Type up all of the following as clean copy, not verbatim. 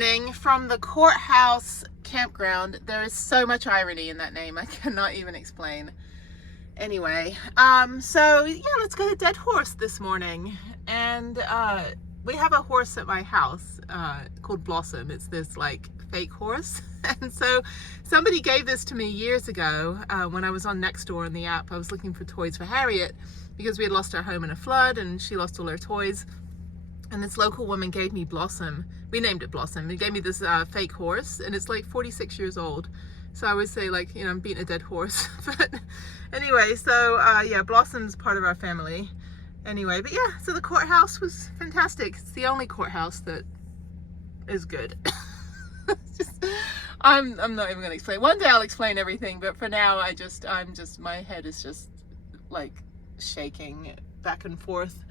morning from the courthouse campground. There is so much irony in that name, I cannot even explain. Anyway, so yeah, let's go to Dead Horse this morning. And we have a horse at my house called Blossom. It's this like fake horse. And so somebody gave this to me years ago when I was on Nextdoor in the app. I was looking for toys for Harriet because we had lost our home in a flood and she lost all her toys. And this local woman gave me Blossom. We named it Blossom. They gave me this fake horse, and it's like 46 years old. So I always say, like, you know, I'm beating a dead horse. But anyway, so yeah, Blossom's part of our family. Anyway, but yeah, so the courthouse was fantastic. It's the only courthouse that is good. I'm not even gonna explain. One day I'll explain everything, but for now my head is just like shaking back and forth.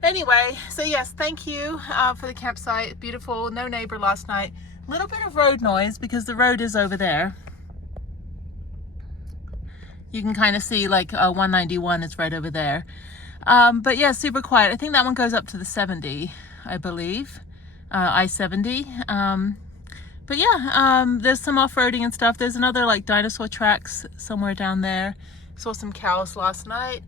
Anyway, so yes, thank you for the campsite. Beautiful, no neighbor last night. A little bit of road noise because the road is over there. You can kind of see like 191 is right over there. But yeah, super quiet. I think that one goes up to the 70, I believe, I-70. But yeah, there's some off-roading and stuff. There's another like dinosaur tracks somewhere down there. Saw some cows last night.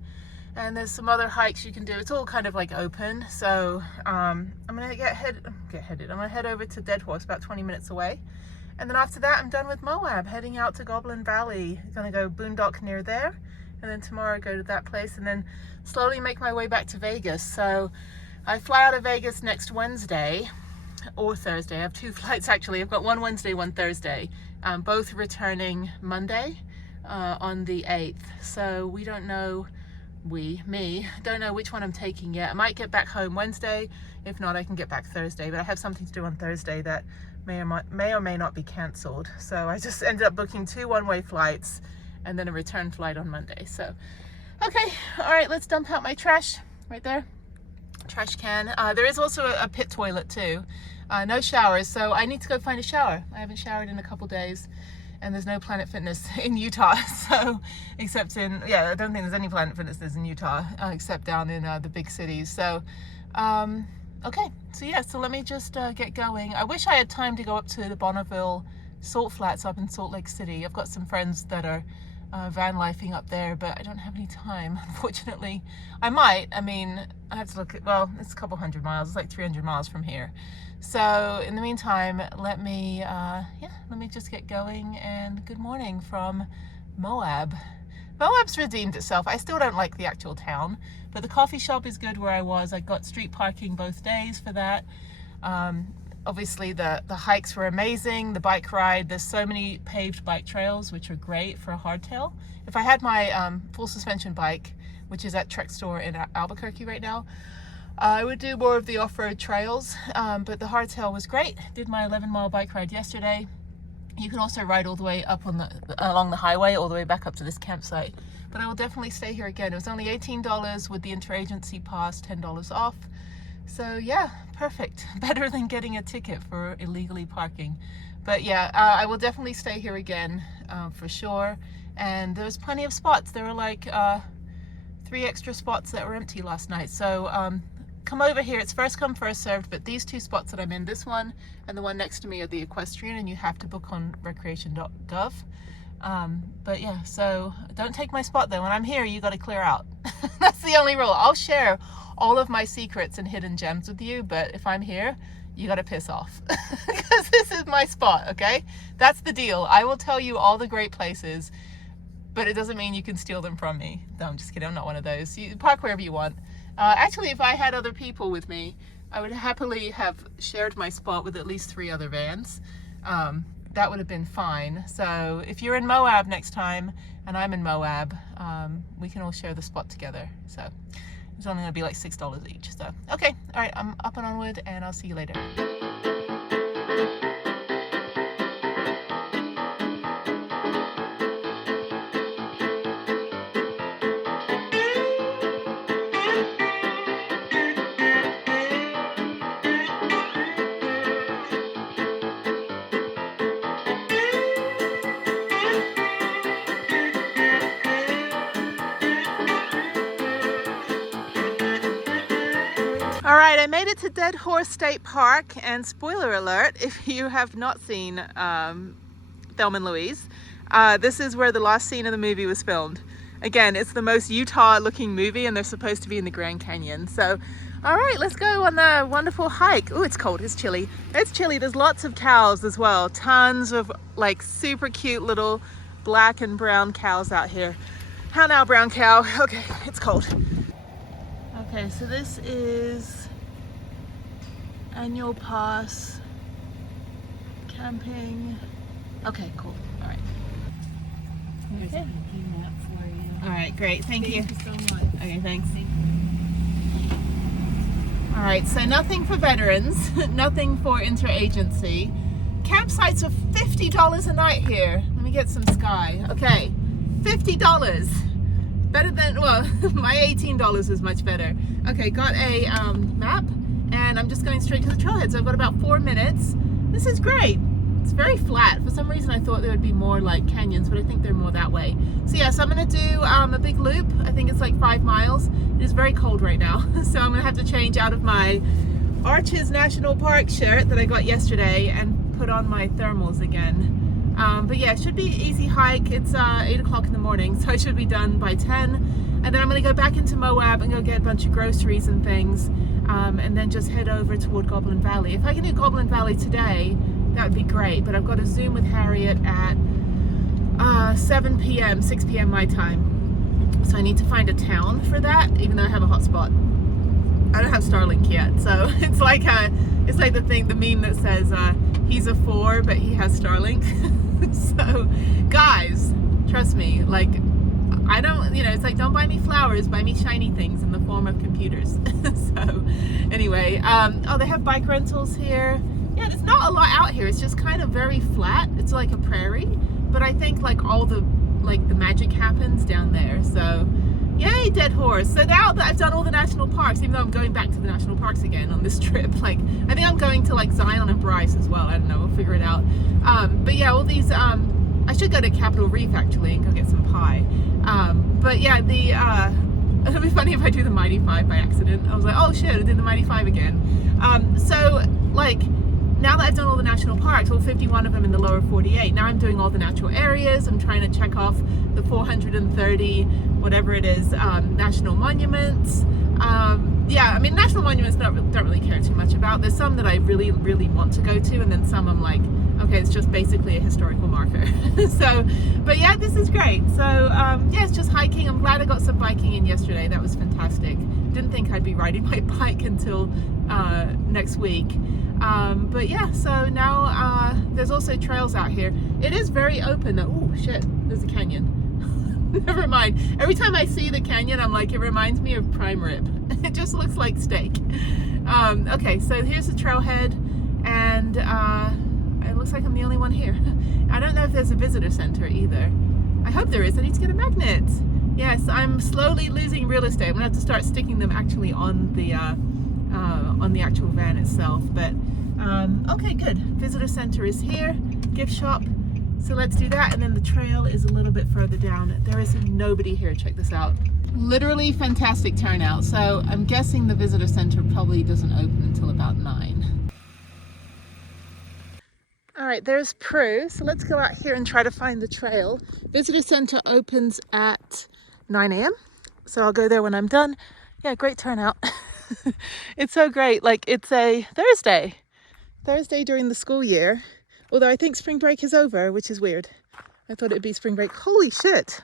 And there's some other hikes you can do. It's all kind of like open. So I'm gonna I'm gonna head over to Dead Horse, about 20 minutes away. And then after that, I'm done with Moab, heading out to Goblin Valley. Gonna go boondock near there. And then tomorrow go to that place and then slowly make my way back to Vegas. So I fly out of Vegas next Wednesday or Thursday. I have two flights actually. I've got one Wednesday, one Thursday. Both returning Monday on the 8th. So we don't know, don't know which one I'm taking yet. I might get back home Wednesday. If not, I can get back Thursday, but I have something to do on Thursday that may or may not be cancelled. So I just ended up booking 2 one-way flights and then a return flight on Monday. So okay, all right, let's dump out my trash right there. Trash can. There is also a pit toilet too. No showers, so I need to go find a shower. I haven't showered in a couple days. And there's no Planet Fitness in Utah, so except in, yeah, I don't think there's any Planet Fitness in Utah except down in the big cities. So okay, so yeah, so let me just get going. I wish I had time to go up to the Bonneville Salt Flats up in Salt Lake City. I've got some friends that are vanlifing up there, but I don't have any time, unfortunately. I might, I mean, I have to look at, well, it's a couple hundred miles. It's like 300 miles from here. So in the meantime, let me just get going. And good morning from Moab. Moab's redeemed itself. I still don't like the actual town, but the coffee shop is good where I was. I got street parking both days for that. Obviously the hikes were amazing. The bike ride, there's so many paved bike trails, which are great for a hardtail. If I had my full suspension bike, which is at Trek Store in Albuquerque right now, I would do more of the off-road trails, but the hardtail was great. Did my 11-mile bike ride yesterday. You can also ride all the way up on along the highway, all the way back up to this campsite. But I will definitely stay here again. It was only $18 with the interagency pass, $10 off. So yeah, perfect. Better than getting a ticket for illegally parking. But yeah, I will definitely stay here again for sure. And there's plenty of spots. There were like 3 extra spots that were empty last night. So come over here. It's first come, first served, but these 2 spots that I'm in, this one and the one next to me, are the equestrian, and you have to book on recreation.gov. But yeah, so don't take my spot though. When I'm here, you got to clear out. That's the only rule. I'll share all of my secrets and hidden gems with you, but if I'm here, you got to piss off because this is my spot. Okay, that's the deal. I will tell you all the great places, but it doesn't mean you can steal them from me. No, I'm just kidding. I'm not one of those. You park wherever you want. Actually, if I had other people with me, I would happily have shared my spot with at least 3 other vans. That would have been fine. So if you're in Moab next time and I'm in Moab, we can all share the spot together. So it's only going to be like $6 each. So okay, all right, I'm up and onward, and I'll see you later. All right, I made it to to Dead Horse State Park, and spoiler alert, if you have not seen Thelma and Louise, this is where the last scene of the movie was filmed. Again, it's the most Utah looking movie, and they're supposed to be in the Grand Canyon. So, all right, let's go on the wonderful hike. Oh, it's cold, it's chilly. It's chilly, there's lots of cows as well. Tons of like super cute little black and brown cows out here. How now, brown cow? Okay, it's cold. Okay, so this is annual pass, camping. Okay, cool, all right. Here's a map for you. All right, great, thank you. Thank you so much. Okay, thanks. All right, so nothing for veterans, nothing for interagency. Campsites are $50 a night here. Let me get some sky. Okay, $50. Better than, well, my $18 was much better. Okay, got a map, and I'm just going straight to the trailhead. So I've got about 4 minutes. This is great. It's very flat. For some reason I thought there would be more like canyons, but I think they're more that way. So yeah, so I'm gonna do a big loop. I think it's like 5 miles. It is very cold right now. So I'm gonna have to change out of my Arches National Park shirt that I got yesterday and put on my thermals again. But yeah, it should be an easy hike. It's 8 o'clock in the morning, so I should be done by 10. And then I'm gonna go back into Moab and go get a bunch of groceries and things, and then just head over toward Goblin Valley. If I can do Goblin Valley today, that would be great, but I've got a Zoom with Harriet at 7 p.m., 6 p.m. my time. So I need to find a town for that, even though I have a hotspot. I don't have Starlink yet, so it's like the meme that says he's a 4, but he has Starlink. So guys, trust me, like I don't, it's like don't buy me flowers, buy me shiny things in the form of computers. So anyway, oh, they have bike rentals here. Yeah, it's not a lot out here. It's just kind of very flat. It's like a prairie, but I think like all the magic happens down there. So yay, Dead Horse. So now that I've done all the national parks, even though I'm going back to the national parks again on this trip, like I think I'm going to like Zion and Bryce as well. I don't know, we'll figure it out. But yeah, all these I should go to Capitol Reef actually and go get some pie. But yeah, it'll be funny if I do the Mighty 5 by accident. I was like, oh shit, I did the Mighty 5 again. So like now that I've done all the national parks, all 51 of them in the lower 48, now I'm doing all the natural areas. I'm trying to check off the 430, whatever it is, national monuments. Yeah, I mean, national monuments don't really care too much about. There's some that I really, really want to go to, and then some I'm like, okay, it's just basically a historical marker. So, but yeah, this is great. So, yeah, it's just hiking. I'm glad I got some biking in yesterday. That was fantastic. Didn't think I'd be riding my bike until next week. But yeah, so now there's also trails out here. It is very open though. Oh shit, there's a canyon. Never mind. Every time I see the canyon, I'm like, it reminds me of prime rib. It just looks like steak. Okay, so here's the trailhead, and it looks like I'm the only one here. I don't know if there's a visitor center either. I hope there is. I need to get a magnet. Yes, I'm slowly losing real estate. I'm gonna have to start sticking them actually on the actual van itself. But okay, good. Visitor center is here. Gift shop. So let's do that, and then the trail is a little bit further down. There is nobody here. Check this out. Literally fantastic turnout. So I'm guessing the visitor center probably doesn't open until about 9. All right, there's Prue. So let's go out here and try to find the trail. Visitor center opens at 9 a.m. So I'll go there when I'm done. Yeah, great turnout. It's so great. Like, it's a Thursday during the school year. Although I think spring break is over, which is weird. I thought it'd be spring break. Holy shit.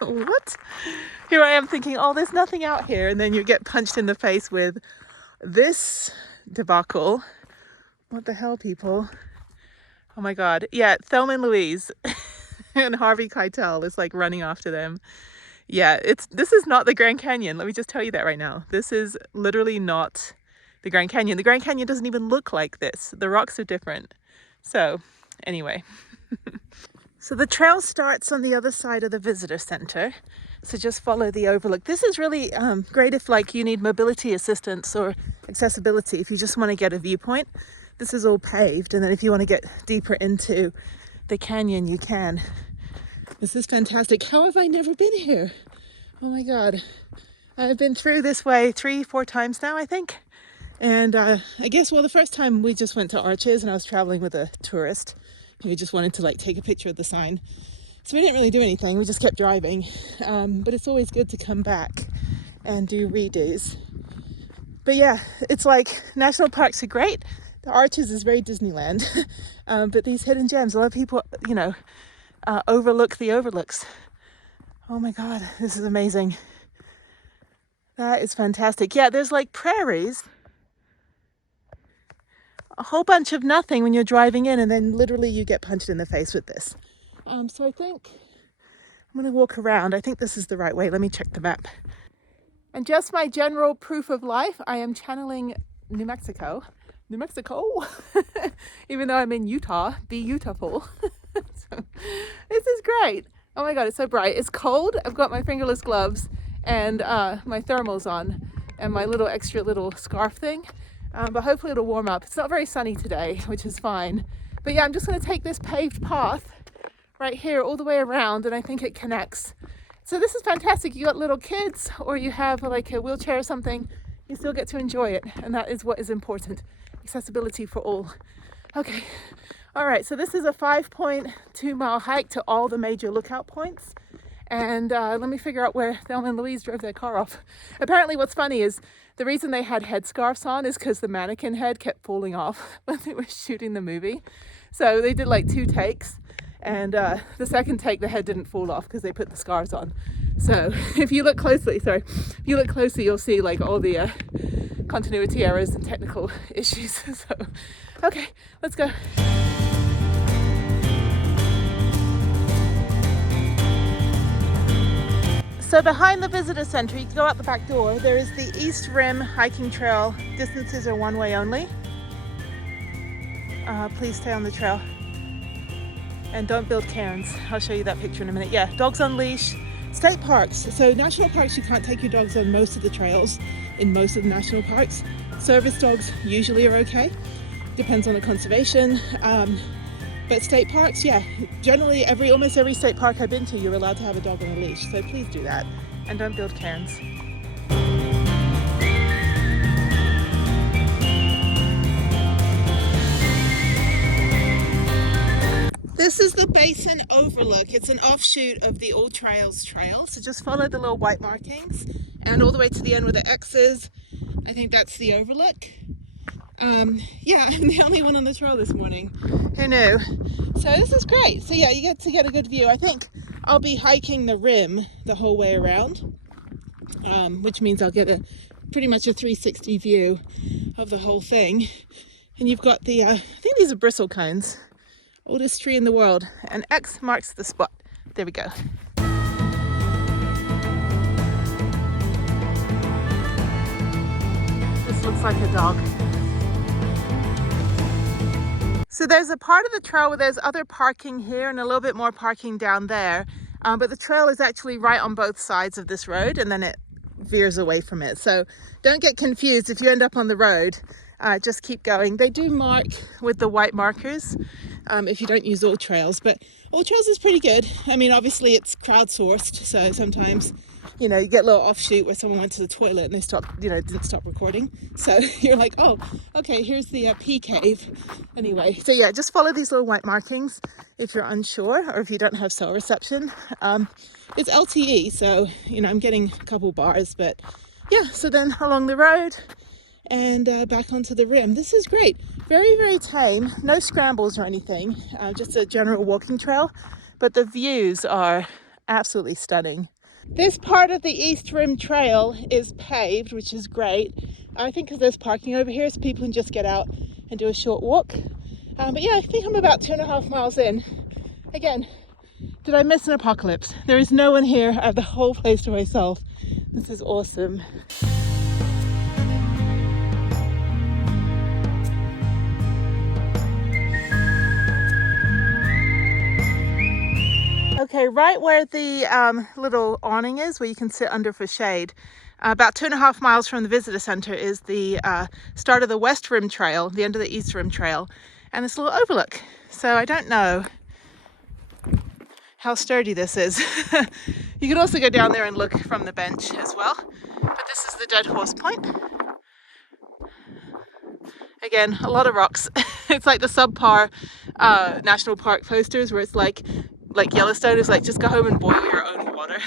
What? Here I am thinking, oh, there's nothing out here. And then you get punched in the face with this debacle. What the hell, people? Oh my God. Yeah, Thelma and Louise and Harvey Keitel is like running after them. Yeah, this is not the Grand Canyon. Let me just tell you that right now. This is literally not the Grand Canyon. The Grand Canyon doesn't even look like this. The rocks are different. So anyway, so the trail starts on the other side of the visitor center. So just follow the overlook. This is really great if like you need mobility assistance or accessibility. If you just want to get a viewpoint, this is all paved. And then if you want to get deeper into the canyon, you can. This is fantastic. How have I never been here? Oh my God. I've been through this way 3-4 times now, I think. And I guess, well, the first time we just went to Arches and I was traveling with a tourist who just wanted to like take a picture of the sign. So we didn't really do anything, we just kept driving. But it's always good to come back and do redos. But yeah, it's like national parks are great. The Arches is very Disneyland. But these hidden gems, a lot of people, overlook the overlooks. Oh my God, this is amazing. That is fantastic. Yeah, there's like prairies. A whole bunch of nothing when you're driving in, and then literally you get punched in the face with this. So I think I'm gonna walk around. I think this is the right way. Let me check the map. And just my general proof of life, I am channeling New Mexico. New Mexico, even though I'm in Utah, be Utahful. So, this is great. Oh my God, it's so bright. It's cold. I've got my fingerless gloves and my thermals on and my little extra little scarf thing. But hopefully it'll warm up. It's not very sunny today, which is fine. But yeah, I'm just gonna take this paved path right here all the way around, and I think it connects. So this is fantastic. You got little kids or you have like a wheelchair or something, you still get to enjoy it. And that is what is important. Accessibility for all. Okay. All right. So this is a 5.2 mile hike to all the major lookout points. And let me figure out where Thelma and Louise drove their car off. Apparently what's funny is the reason they had headscarves on is because the mannequin head kept falling off when they were shooting the movie. So they did like 2 takes. And the second take, the head didn't fall off because they put the scarves on. So if you look closely, you'll see like all the continuity errors and technical issues. So, okay, let's go. So behind the visitor center, you can go out the back door. There is the East Rim hiking trail. Distances are one way only. Please stay on the trail. And don't build cairns. I'll show you that picture in a minute. Yeah, dogs on leash. State parks. So national parks, you can't take your dogs on most of the trails in most of the national parks. Service dogs usually are okay. Depends on the conservation. But state parks, yeah, generally almost every state park I've been to, you're allowed to have a dog on a leash. So please do that. And don't build cairns. This is the Basin Overlook. It's an offshoot of the Old Trails Trail. So just follow the little white markings and all the way to the end where the X is. I think that's the overlook. Yeah, I'm the only one on the trail this morning. Who knew? So this is great. So yeah, you get to get a good view. I think I'll be hiking the rim the whole way around, which means I'll get pretty much a 360 view of the whole thing. And you've got the, I think these are bristle cones. Oldest tree in the world, and X marks the spot. There we go. This looks like a dog. So there's a part of the trail where there's other parking here and a little bit more parking down there. But the trail is actually right on both sides of this road, and then it veers away from it. So don't get confused if you end up on the road. Just keep going. They do mark with the white markers if you don't use All Trails, but All Trails is pretty good. I mean, obviously it's crowdsourced, so sometimes, you get a little offshoot where someone went to the toilet and they stopped, didn't stop recording. So you're like, oh, okay, here's the pea cave. Anyway, so yeah, just follow these little white markings if you're unsure or if you don't have cell reception. It's LTE, so, I'm getting a couple bars, but yeah, so then along the road, and back onto the rim. This is great. Very, very tame. No scrambles or anything. Just a general walking trail. But the views are absolutely stunning. This part of the East Rim Trail is paved, which is great. I think because there's parking over here, so people can just get out and do a short walk. But yeah, I think I'm about 2.5 miles in. Again, did I miss an apocalypse? There is no one here. I have the whole place to myself. This is awesome. Okay, right where the little awning is, where you can sit under for shade, about 2.5 miles from the visitor center is the start of the West Rim Trail, the end of the East Rim Trail, and this little overlook. So I don't know how sturdy this is. You could also go down there and look from the bench as well, but this is the Dead Horse Point. Again, a lot of rocks. It's like the subpar national park posters where it's like Yellowstone is like, just go home and boil your own water.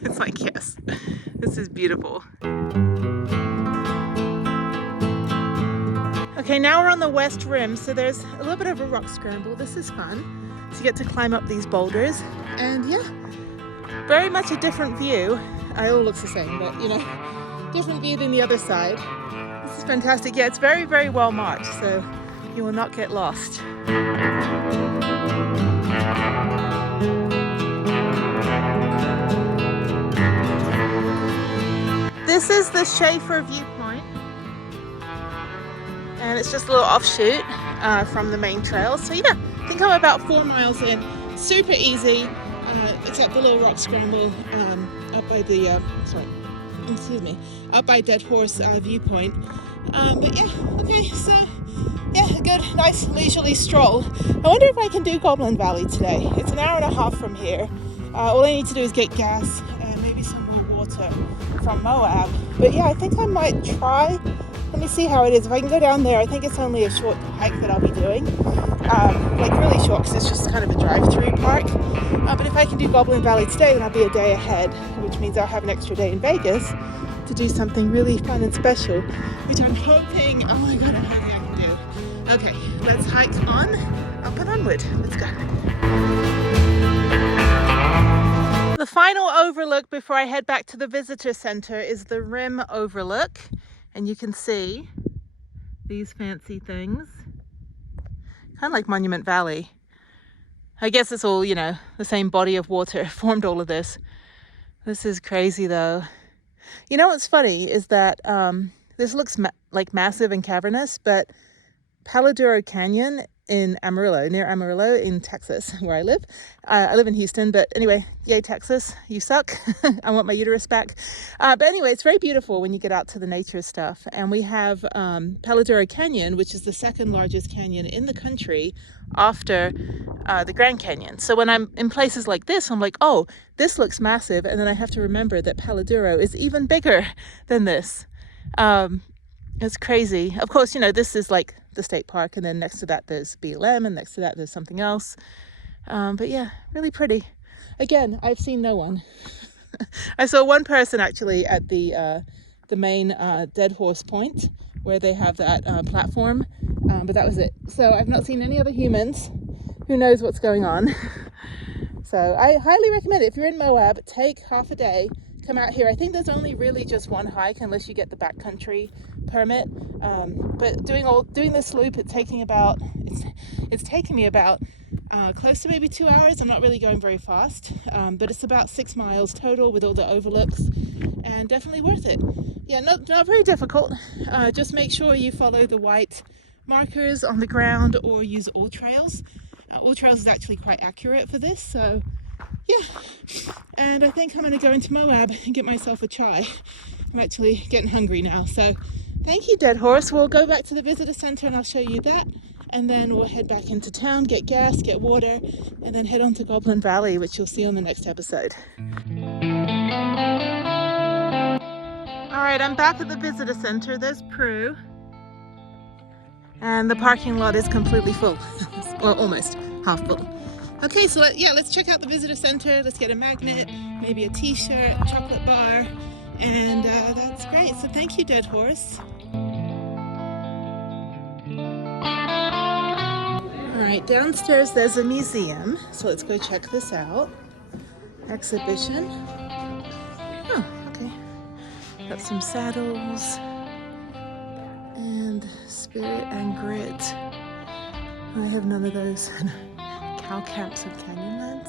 It's like, yes, this is beautiful. Okay, now we're on the west rim, so there's a little bit of a rock scramble. This is fun. So you get to climb up these boulders, and yeah, very much a different view. It all looks the same, but you know, different view than the other side. This is fantastic. Yeah, it's very, very well marked, so you will not get lost. This is the Schaefer viewpoint, and it's just a little offshoot from the main trail. So yeah, I think I'm about 4 miles in. Super easy, except the little rock scramble up by the up by Dead Horse viewpoint. But yeah, okay, so yeah, a good, nice leisurely stroll. I wonder if I can do Goblin Valley today. It's an hour and a half from here. All I need to do is get gas and maybe some more water from Moab. But yeah, I think I might try. Let me see how it is. If I can go down there, I think it's only a short hike that I'll be doing. Like really short, because it's just kind of a drive-through park. But if I can do Goblin Valley today, then I'll be a day ahead, which means I'll have an extra day in Vegas to do something really fun and special, which I'm hoping, oh my God, I'm hoping I can do. Okay, let's hike on, up and onward. Let's go. The final overlook before I head back to the visitor center is the rim overlook. And you can see these fancy things, kind of like Monument Valley. I guess it's all, you know, the same body of water formed all of this. This is crazy though. You know what's funny is that this looks like massive and cavernous, but Palo Duro Canyon in Amarillo, near Amarillo in Texas, where I live. I live in Houston, but anyway, yay Texas, you suck. I want my uterus back. But anyway, it's very beautiful when you get out to the nature stuff. And we have Palo Duro Canyon, which is the second largest canyon in the country after the Grand Canyon. So when I'm in places like this, I'm like, oh, this looks massive. And then I have to remember that Palo Duro is even bigger than this. It's crazy. Of course, you know, this is like the state park, and then next to that there's BLM, and next to that there's something else. But yeah, really pretty. Again, I've seen no one. I saw one person actually at the main Dead Horse Point, where they have that platform, but that was it. So I've not seen any other humans. Who knows what's going on? So I highly recommend it. If you're in Moab, take half a day, come out here. I think there's only really just one hike unless you get the backcountry permit. But doing this loop, it's taking me about close to maybe 2 hours. I'm not really going very fast, but it's about 6 miles total with all the overlooks, and definitely worth it. Yeah, not very difficult. Just make sure you follow the white markers on the ground or use All Trails. All Trails is actually quite accurate for this, so yeah. And I think I'm going to go into Moab and get myself a chai. I'm actually getting hungry now, so thank you, Dead Horse. We'll go back to the visitor center and I'll show you that, and then we'll head back into town, get gas, get water, and then head on to Goblin Valley, which you'll see on the next episode. All right, I'm back at the visitor center. There's Prue, and the parking lot is completely full. Well, almost half full. Okay, so let's check out the visitor center. Let's get a magnet, maybe a t-shirt, chocolate bar, and that's great. So thank you, Dead Horse. All right, downstairs there's a museum, so let's go check this out. Exhibition. Oh, okay. Got some saddles and Spirit and Grit. I have none of those. Cow caps of Canyonlands.